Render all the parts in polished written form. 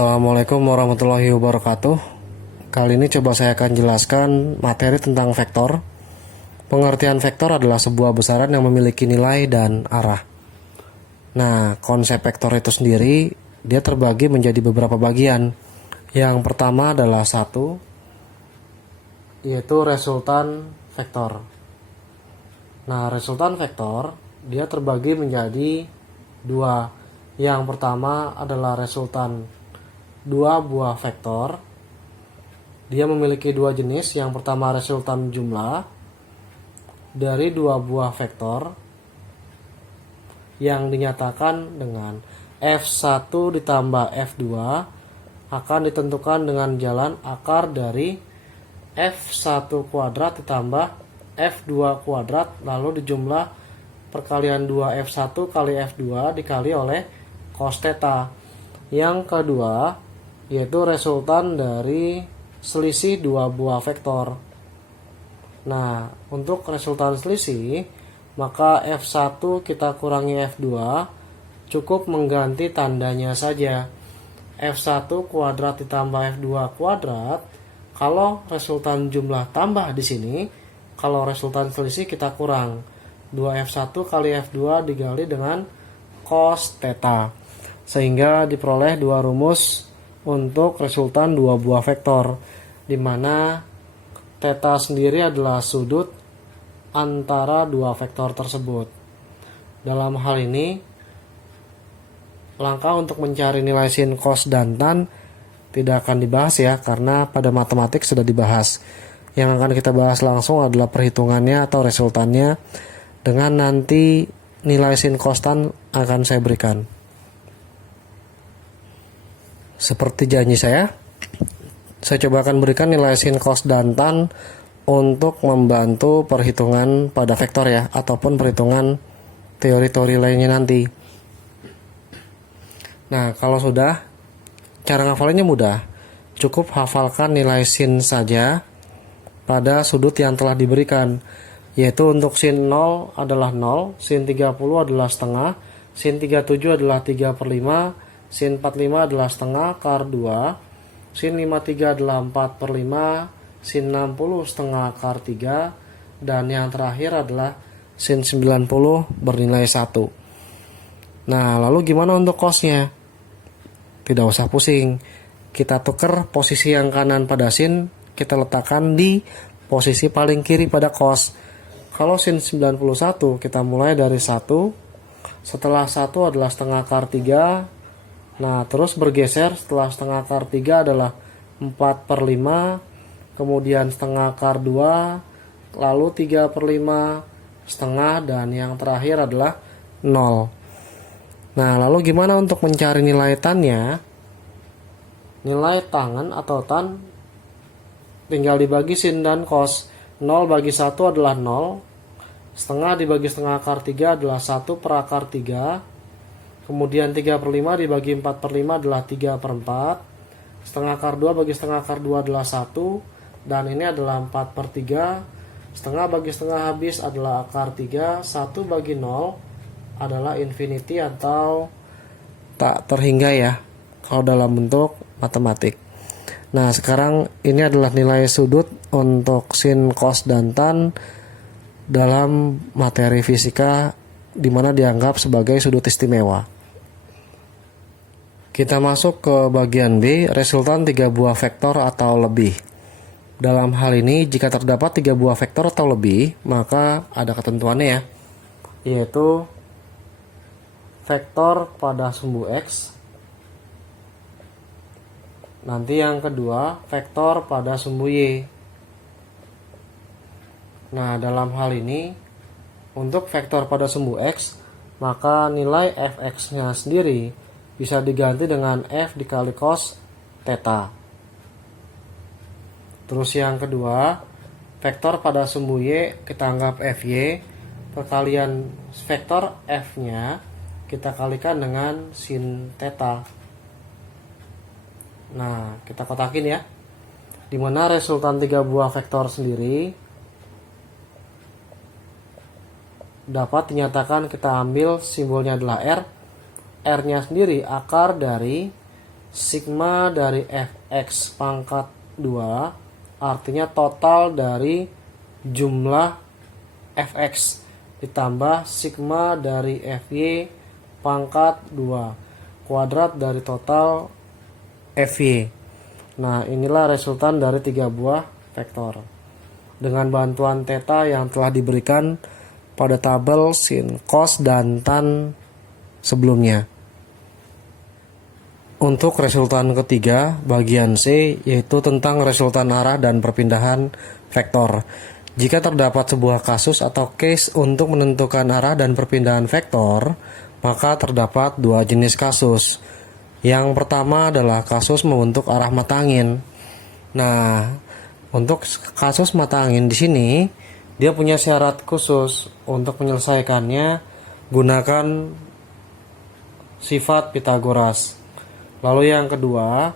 Assalamualaikum warahmatullahi wabarakatuh. Kali ini coba saya akan jelaskan materi tentang vektor. Pengertian vektor adalah sebuah besaran yang memiliki nilai dan arah. Nah, konsep vektor itu sendiri, dia terbagi menjadi beberapa bagian. Yang pertama adalah satu, yaitu resultan vektor. Nah, resultan vektor, dia terbagi menjadi dua. Yang pertama adalah resultan dua buah vektor. Dia memiliki dua jenis. Yang pertama resultan jumlah dari dua buah vektor yang dinyatakan dengan F1 ditambah F2 akan ditentukan dengan jalan akar dari F1 kuadrat ditambah F2 kuadrat lalu dijumlah perkalian 2 F1 kali F2 dikali oleh cos theta. Yang kedua yaitu resultan dari selisih dua buah vektor. Nah, untuk resultan selisih, maka F1 kita kurangi F2, cukup mengganti tandanya saja. F1 kuadrat ditambah F2 kuadrat, kalau resultan jumlah tambah di sini, kalau resultan selisih kita kurang. 2F1 kali F2 digali dengan cos theta. Sehingga diperoleh dua rumus untuk resultan dua buah vektor, di mana theta sendiri adalah sudut antara dua vektor tersebut. Dalam hal ini, langkah untuk mencari nilai sin, cos, dan tan tidak akan dibahas ya, karena pada matematik sudah dibahas. Yang akan kita bahas langsung adalah perhitungannya atau resultannya, dengan nanti nilai sin, cos, tan akan saya berikan. Seperti janji saya coba akan berikan nilai sin, cos, dan tan untuk membantu perhitungan pada vektor ya, ataupun perhitungan teori-teori lainnya nanti. Nah, kalau sudah, cara ngafalinnya mudah. Cukup hafalkan nilai sin saja pada sudut yang telah diberikan, yaitu untuk sin 0 adalah 0, sin 30 adalah setengah, sin 37 adalah 3/5, sin 45 adalah setengah akar 2, sin 53 adalah 4/5, sin 60 setengah akar 3, dan yang terakhir adalah sin 90 bernilai 1. Nah, lalu gimana untuk cosnya? Tidak usah pusing. Kita tukar posisi yang kanan pada sin, kita letakkan di posisi paling kiri pada cos. Kalau sin 91, kita mulai dari 1, setelah 1 adalah setengah akar 3, nah, terus bergeser setelah setengah akar 3 adalah 4/5, kemudian setengah akar 2, lalu 3/5, setengah, dan yang terakhir adalah 0. Nah, lalu gimana untuk mencari nilai tannya? Nilai tangen atau tan tinggal dibagi sin dan cos. 0 bagi 1 adalah 0, setengah dibagi setengah akar 3 adalah 1/3, kemudian 3/5 dibagi 4/5 adalah 3/4. Setengah akar 2 bagi setengah akar 2 adalah 1. Dan ini adalah 4/3. Setengah bagi setengah habis adalah akar 3. 1 bagi 0 adalah infinity atau tak terhingga ya, kalau dalam bentuk matematik. Nah, sekarang ini adalah nilai sudut untuk sin, cos, dan tan dalam materi fisika, di mana dianggap sebagai sudut istimewa. Kita masuk ke bagian B, resultan 3 buah vektor atau lebih. Dalam hal ini, jika terdapat 3 buah vektor atau lebih, maka ada ketentuannya ya, yaitu vektor pada sumbu X. Nanti yang kedua, vektor pada sumbu Y. Nah, dalam hal ini, untuk vektor pada sumbu X, maka nilai fx-nya sendiri bisa diganti dengan f dikali cos theta. Terus yang kedua, vektor pada sumbu Y kita anggap fy, perkalian vektor f-nya kita kalikan dengan sin theta. Nah, kita kotakin ya, dimana resultan 3 buah vektor sendiri dapat dinyatakan, kita ambil simbolnya adalah R. R-nya sendiri akar dari sigma dari fx pangkat 2 artinya total dari jumlah fx ditambah sigma dari fy pangkat 2 kuadrat dari total fy. Nah, inilah resultan dari 3 buah vektor dengan bantuan theta yang telah diberikan pada tabel sin, cos, dan tan sebelumnya. Untuk resultan ketiga bagian C, yaitu tentang resultan arah dan perpindahan vektor. Jika terdapat sebuah kasus atau case untuk menentukan arah dan perpindahan vektor, maka terdapat dua jenis kasus. Yang pertama adalah kasus membentuk arah mata angin. Nah, untuk kasus mata angin di sini, dia punya syarat khusus. Untuk menyelesaikannya, gunakan sifat Pitagoras. Lalu yang kedua,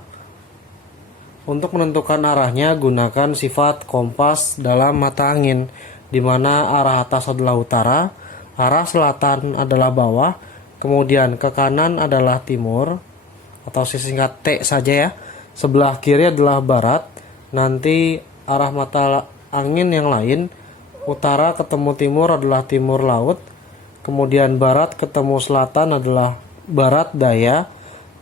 untuk menentukan arahnya gunakan sifat kompas dalam mata angin, di mana arah atas adalah utara, arah selatan adalah bawah, kemudian ke kanan adalah timur, atau singkat T saja ya. Sebelah kiri adalah barat, nanti arah mata angin yang lain, utara ketemu timur adalah timur laut, kemudian barat ketemu selatan adalah barat daya.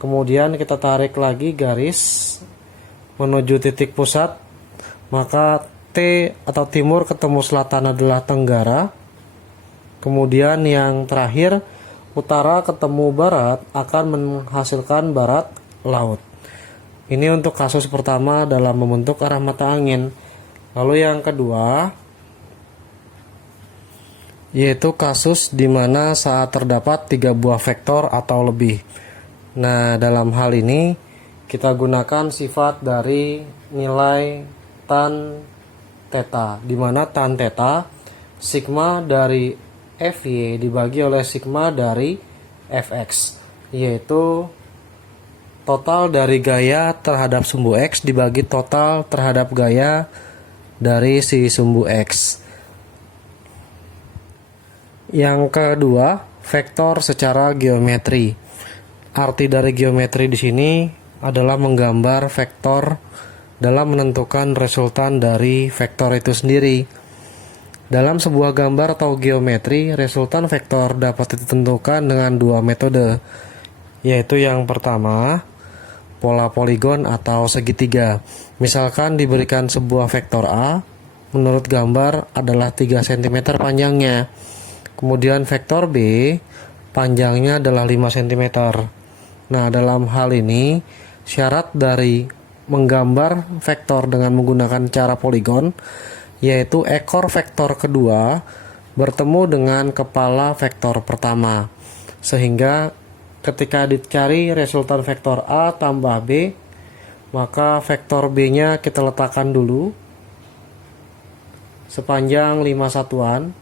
Kemudian kita tarik lagi garis menuju titik pusat, maka T atau timur ketemu selatan adalah tenggara. Kemudian yang terakhir, utara ketemu barat akan menghasilkan barat laut. Ini untuk kasus pertama dalam membentuk arah mata angin. Lalu yang kedua, yaitu kasus di mana saat terdapat 3 buah vektor atau lebih. Nah, dalam hal ini kita gunakan sifat dari nilai tan theta, di mana tan theta sigma dari fy dibagi oleh sigma dari fx, yaitu total dari gaya terhadap sumbu x dibagi total terhadap gaya dari si sumbu x. Yang kedua, vektor secara geometri. Arti dari geometri di sini adalah menggambar vektor dalam menentukan resultan dari vektor itu sendiri. Dalam sebuah gambar atau geometri, resultan vektor dapat ditentukan dengan 2 metode, yaitu yang pertama, pola poligon atau segitiga. Misalkan diberikan sebuah vektor A, menurut gambar adalah 3 cm panjangnya. Kemudian vektor B, panjangnya adalah 5 cm. Nah, dalam hal ini, syarat dari menggambar vektor dengan menggunakan cara poligon, yaitu ekor vektor kedua bertemu dengan kepala vektor pertama. Sehingga ketika dicari resultan vektor A tambah B, maka vektor B-nya kita letakkan dulu sepanjang 5 satuan.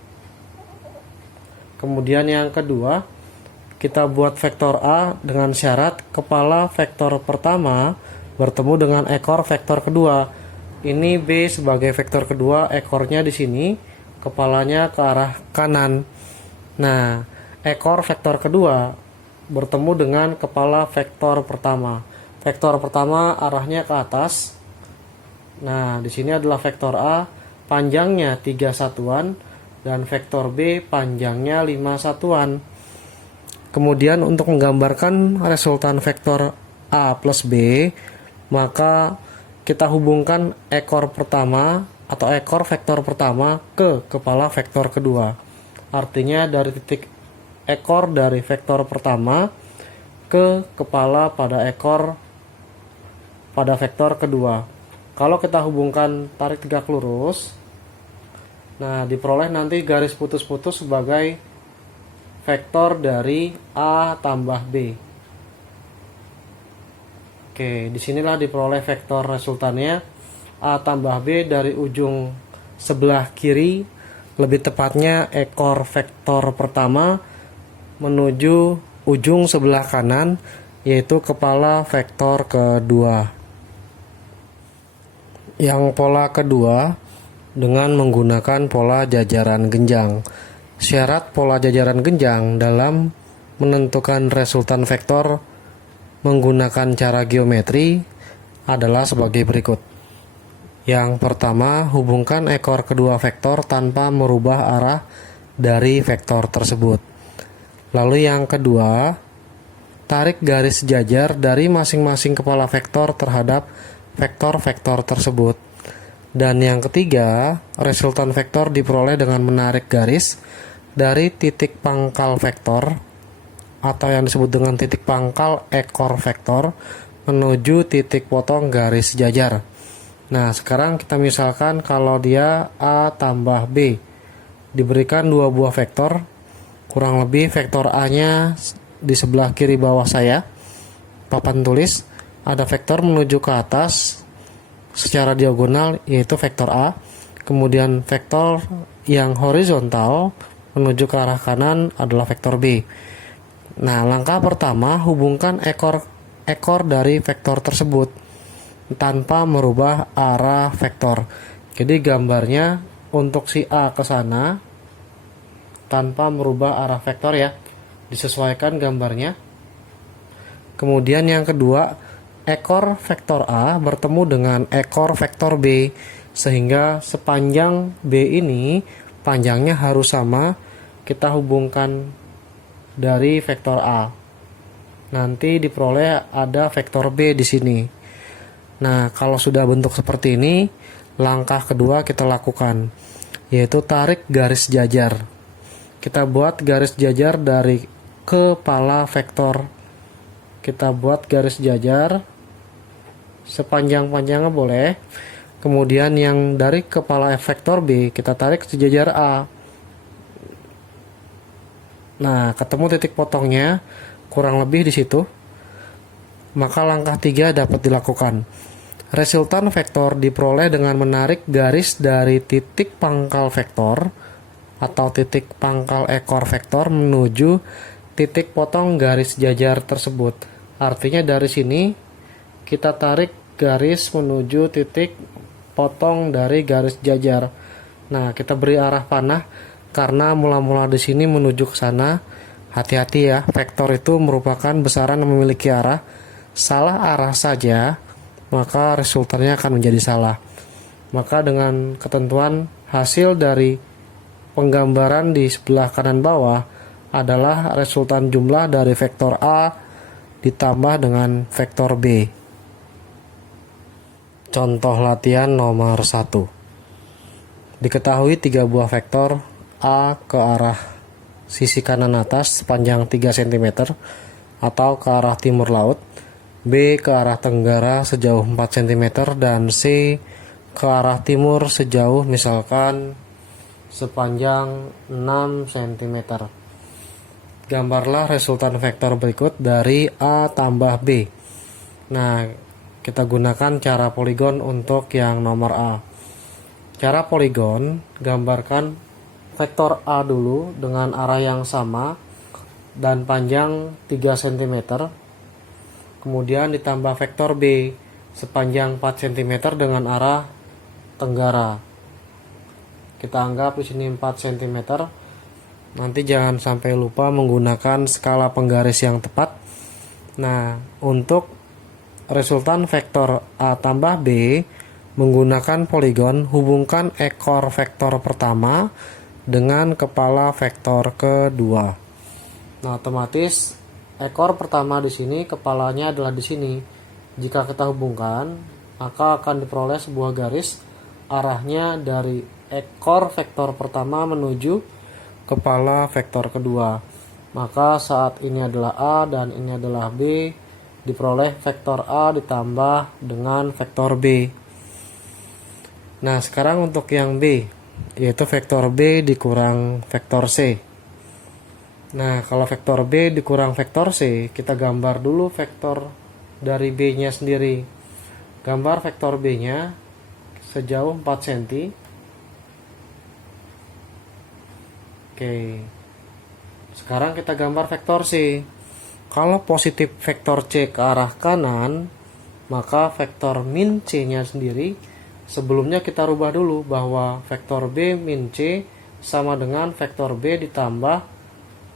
Kemudian yang kedua, kita buat vektor A dengan syarat kepala vektor pertama bertemu dengan ekor vektor kedua. Ini B sebagai vektor kedua, ekornya di sini, kepalanya ke arah kanan. Nah, ekor vektor kedua bertemu dengan kepala vektor pertama. Vektor pertama arahnya ke atas. Nah, di sini adalah vektor A, panjangnya 3 satuan, dan vektor B panjangnya 5 satuan. Kemudian untuk menggambarkan resultan vektor A plus B, maka kita hubungkan ekor pertama atau ekor vektor pertama ke kepala vektor kedua. Artinya dari titik ekor dari vektor pertama ke kepala pada ekor pada vektor kedua. Kalau kita hubungkan tarik tegak lurus, nah diperoleh nanti garis putus-putus sebagai vektor dari A tambah B. Oke, disinilah diperoleh vektor resultannya A tambah B dari ujung sebelah kiri, lebih tepatnya ekor vektor pertama menuju ujung sebelah kanan, yaitu kepala vektor kedua. Yang pola kedua dengan menggunakan pola jajaran genjang. Syarat pola jajaran genjang dalam menentukan resultan vektor menggunakan cara geometri adalah sebagai berikut. Yang pertama, hubungkan ekor kedua vektor tanpa merubah arah dari vektor tersebut. Lalu yang kedua, tarik garis sejajar dari masing-masing kepala vektor terhadap vektor-vektor tersebut. Dan yang ketiga, resultan vektor diperoleh dengan menarik garis dari titik pangkal vektor atau yang disebut dengan titik pangkal ekor vektor menuju titik potong garis sejajar. Nah, sekarang kita misalkan kalau dia A tambah B, diberikan dua buah vektor, kurang lebih vektor A-nya di sebelah kiri bawah saya, papan tulis, ada vektor menuju ke atas secara diagonal yaitu vektor A, kemudian vektor yang horizontal menuju ke arah kanan adalah vektor B. Nah, langkah pertama, hubungkan ekor dari vektor tersebut tanpa merubah arah vektor. Jadi gambarnya untuk si A ke sana tanpa merubah arah vektor ya, disesuaikan gambarnya. Kemudian yang kedua, ekor vektor A bertemu dengan ekor vektor B, sehingga sepanjang B ini panjangnya harus sama. Kita hubungkan dari vektor A, nanti diperoleh ada vektor B di sini. Nah, kalau sudah bentuk seperti ini, langkah kedua kita lakukan, yaitu tarik garis jajar. Kita buat garis jajar dari kepala vektor. Kita buat garis jajar sepanjang-panjangnya boleh. Kemudian yang dari kepala vektor B, kita tarik sejajar A. Nah, ketemu titik potongnya, kurang lebih di situ. Maka langkah 3 dapat dilakukan. Resultan vektor diperoleh dengan menarik garis dari titik pangkal vektor atau titik pangkal ekor vektor menuju titik potong garis jajar tersebut. Artinya dari sini kita tarik garis menuju titik potong dari garis jajar. Nah, kita beri arah panah karena mula-mula di sini menuju ke sana. Hati-hati ya, vektor itu merupakan besaran yang memiliki arah. Salah arah saja, maka resultannya akan menjadi salah. Maka dengan ketentuan hasil dari penggambaran di sebelah kanan bawah adalah resultan jumlah dari vektor A ditambah dengan vektor B. Contoh latihan nomor 1. Diketahui 3 buah vektor A ke arah sisi kanan atas sepanjang 3 cm atau ke arah timur laut, B ke arah tenggara sejauh 4 cm, dan C ke arah timur sejauh misalkan sepanjang 6 cm. Gambarlah resultan vektor berikut dari A tambah B. Nah, kita gunakan cara poligon untuk yang nomor A. Cara poligon, gambarkan vektor A dulu dengan arah yang sama dan panjang 3 cm. Kemudian ditambah vektor B sepanjang 4 cm dengan arah tenggara. Kita anggap di sini 4 cm. Nanti jangan sampai lupa menggunakan skala penggaris yang tepat. Nah, untuk resultan vektor A tambah B menggunakan poligon, hubungkan ekor vektor pertama dengan kepala vektor kedua. Nah, otomatis ekor pertama di sini, kepalanya adalah di sini. Jika kita hubungkan, maka akan diperoleh sebuah garis arahnya dari ekor vektor pertama menuju kepala vektor kedua. Maka saat ini adalah A dan ini adalah B, diperoleh vektor A ditambah dengan vektor B. Nah, sekarang untuk yang B, yaitu vektor B dikurang vektor C. Nah, kalau vektor B dikurang vektor C, kita gambar dulu vektor dari B-nya sendiri. Gambar vektor B-nya sejauh 4 cm. Oke. Sekarang kita gambar vektor C. Kalau positif vektor C ke arah kanan, maka vektor min C-nya sendiri sebelumnya kita rubah dulu bahwa vektor B min C sama dengan vektor B ditambah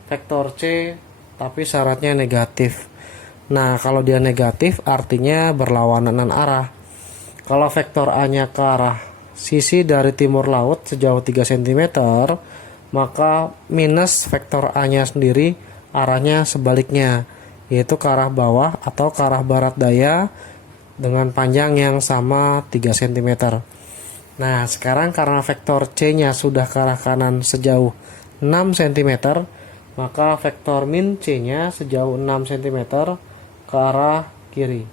vektor C, tapi syaratnya negatif. Nah, kalau dia negatif artinya berlawanan arah. Kalau vektor A-nya ke arah sisi dari timur laut sejauh 3 cm, maka minus vektor A-nya sendiri arahnya sebaliknya, yaitu ke arah bawah atau ke arah barat daya dengan panjang yang sama 3 cm. Nah, sekarang karena vektor C-nya sudah ke arah kanan sejauh 6 cm, maka vektor min C-nya sejauh 6 cm ke arah kiri.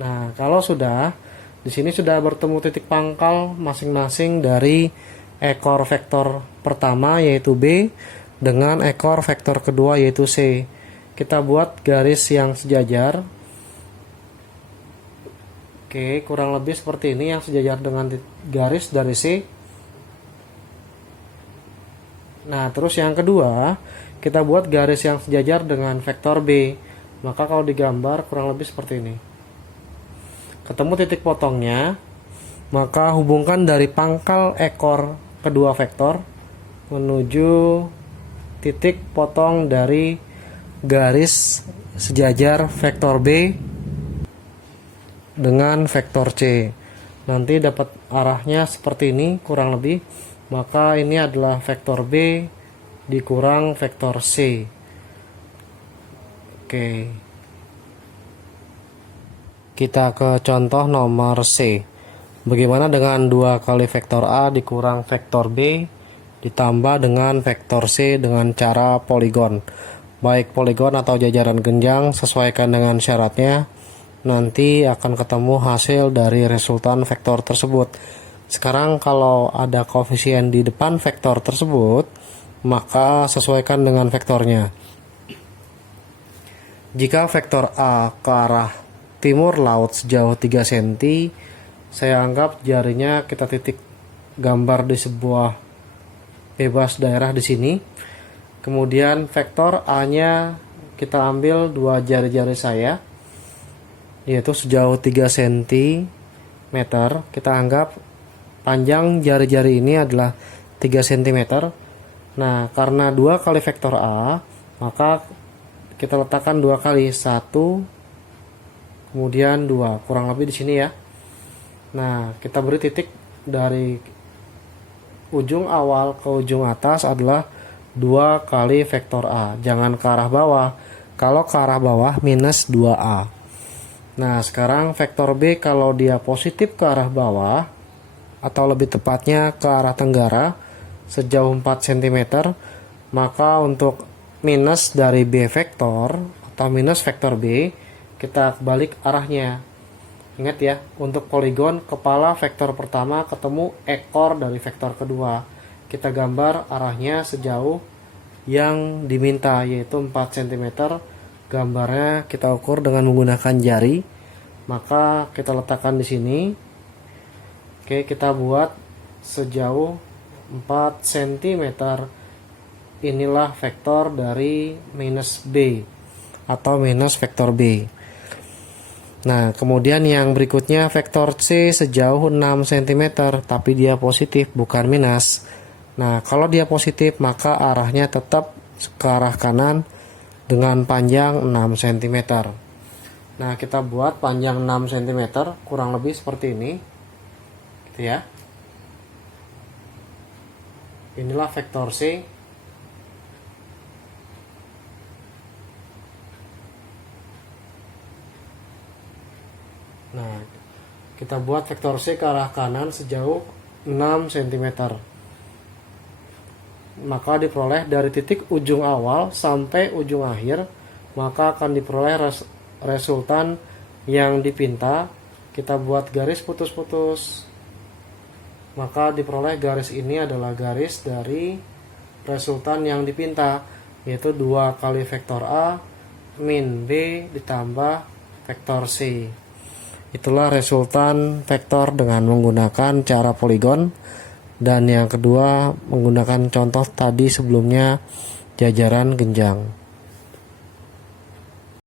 Nah, kalau sudah, di sini sudah bertemu titik pangkal masing-masing dari ekor vektor pertama yaitu B dengan ekor vektor kedua yaitu C. Kita buat garis yang sejajar. Oke, kurang lebih seperti ini yang sejajar dengan garis dari C. Nah, terus yang kedua, kita buat garis yang sejajar dengan vektor B. Maka kalau digambar kurang lebih seperti ini. Ketemu titik potongnya, maka hubungkan dari pangkal ekor kedua vektor menuju titik potong dari garis sejajar vektor B dengan vektor C. Nanti dapat arahnya seperti ini kurang lebih. Maka ini adalah vektor B dikurang vektor C. Oke. Kita ke contoh nomor C. Bagaimana dengan 2 kali vektor A dikurang vektor B ditambah dengan vektor C dengan cara poligon. Baik poligon atau jajaran genjang, sesuaikan dengan syaratnya. Nanti akan ketemu hasil dari resultan vektor tersebut. Sekarang kalau ada koefisien di depan vektor tersebut, maka sesuaikan dengan vektornya. Jika vektor A ke arah timur laut sejauh 3 cm, saya anggap jarinya kita titik gambar di sebuah bebas daerah di sini. Kemudian vektor A-nya kita ambil 2 jari-jari saya, yaitu sejauh 3 cm. Kita anggap panjang jari-jari ini adalah 3 cm. Nah, karena 2 kali vektor A, maka kita letakkan 2 kali, 1 kemudian 2, kurang lebih di sini ya. Nah, kita beri titik dari ujung awal ke ujung atas adalah 2 kali vektor A. Jangan ke arah bawah. Kalau ke arah bawah minus 2A. Nah, sekarang vektor B kalau dia positif ke arah bawah, atau lebih tepatnya ke arah tenggara sejauh 4 cm, maka untuk minus dari B vektor atau minus vektor B, kita balik arahnya. Ingat ya, untuk poligon kepala vektor pertama ketemu ekor dari vektor kedua. Kita gambar arahnya sejauh yang diminta, yaitu 4 cm. Gambarnya kita ukur dengan menggunakan jari. Maka kita letakkan di sini. Oke, kita buat sejauh 4 cm. Inilah vektor dari minus B atau minus vektor B. Nah, kemudian yang berikutnya vektor C sejauh 6 cm, tapi dia positif bukan minus. Nah, kalau dia positif maka arahnya tetap ke arah kanan dengan panjang 6 cm. Nah, kita buat panjang 6 cm kurang lebih seperti ini. Gitu ya. Inilah vektor C. Nah, kita buat vektor C ke arah kanan sejauh 6 cm. Maka diperoleh dari titik ujung awal sampai ujung akhir, maka akan diperoleh resultan yang dipinta. Kita buat garis putus-putus. Maka diperoleh garis ini adalah garis dari resultan yang dipinta, yaitu 2 kali vektor A min B ditambah vektor C. Itulah resultan vektor dengan menggunakan cara poligon. Dan yang kedua menggunakan contoh tadi sebelumnya jajaran genjang.